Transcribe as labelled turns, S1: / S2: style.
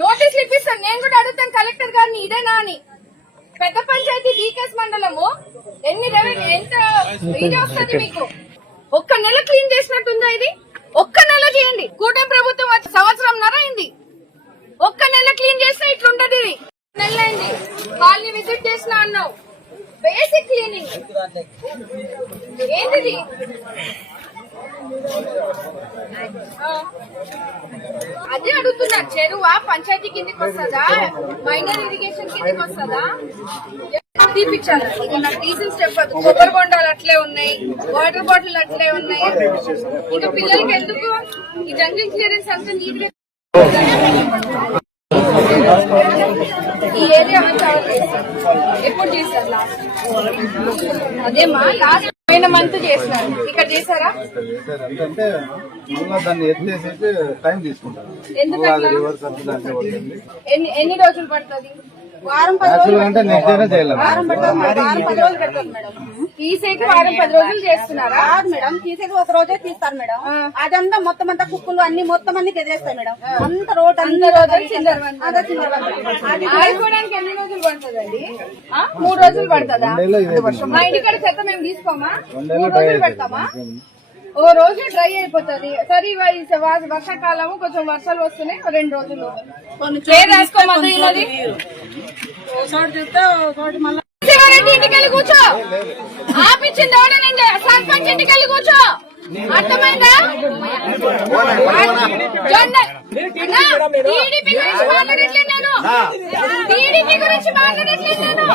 S1: నోటీసులు ఇప్పిస్తాను. నేను కూడా అడుగుతాను కలెక్టర్ గారిని ఇదేనా అని. పెద్ద పంచాయతీ డీకేస్ మండలము ఎన్ని రెవెన్యూ ఎంత ఇది వస్తుంది మీకు? ఒక్క నెల క్లీన్ చేసినట్టుందా ఇది? ఒక్క నెల చేయండి. కూటమి ప్రభుత్వం వచ్చి సంవత్సరం అయింది. ఒక్క నెల క్లీన్ చేస్తే ఇట్లుండదు ఇది. నెల అయింది. కాలనీ విజిట్ చేసిన అన్నావు. Basic cleaning. ఏంటిది? అదే అడుగుతున్నా చెరువు? పంచాయతీ కిందకి వస్తుందా? మైనర్ ఇరిగేషన్ కిందకి వస్తుందా? తీపిచ్చాను ఇది నాకు రీజన్ స్టెప్ అది కొబ్బరి బొండాలు అట్లే ఉన్నాయి వాటర్ బాటిల్ అట్లే ఉన్నాయి. ఇంకా పిల్లలకి ఎందుకు? ఈ జంగిల్ క్లియరెన్స్ అంతా నీట్ ఈ ఏరియా అంతా ఎప్పుడు చేశారు లాస్ట్ అదేమా? లాస్ట్ పోయిన మంత్ చేసినారు. ఇక్కడ చేశారా?
S2: అంటే మళ్ళీ దాన్ని ఎత్తేసేసి టైం తీసుకుంటారు.
S1: ఎందుకు
S2: అది
S1: అట్లా?
S2: రివర్స్ అంతా దాంట్లో పడుతుంది
S1: ఎన్ని ఎన్ని రోజులు పడుతుంది?
S3: వారం పది రోజులు
S2: అంటే నెక్స్ట్ డేనే చేయాలి
S3: వారం పడుతుంది. మేడం. వారం పది రోజులు పెడతారు మేడం.
S1: తీసేకి వారం పది రోజులు చేస్తున్నారా?
S3: కాదు మేడం తీసేది ఒక రోజే తీస్తారు మేడం. అదంతా మొత్తం అంతా కుక్కులు అన్ని మొత్తం అన్ని ఎదేస్తాయి మేడం. అంత రోడ్
S1: అంత రోజులు చిందరవందర.
S3: అదే అది
S1: ఆడుకోవడానికి ఎన్ని? మూడు రోజులు పడుతుందా. మా ఇంటికాడ చెత్త మేము తీసుకోమా? మూడు
S2: డ్రై
S1: రోజులు
S2: అయిపోతుంది.
S1: పెడతామా ఓ రోజు డ్రై అయిపోతుంది. సరే వర్షాకాలము కొంచెం వర్షాలు వస్తున్నాయి. రెండు రోజులు. వెళ్ళి కూర్చో. ఎవడ నేను సర్పంచ్ ఇంటికి వెళ్ళి కూర్చో. అర్థమైందా? గురించి మాట్లాడట్లేదు నేను.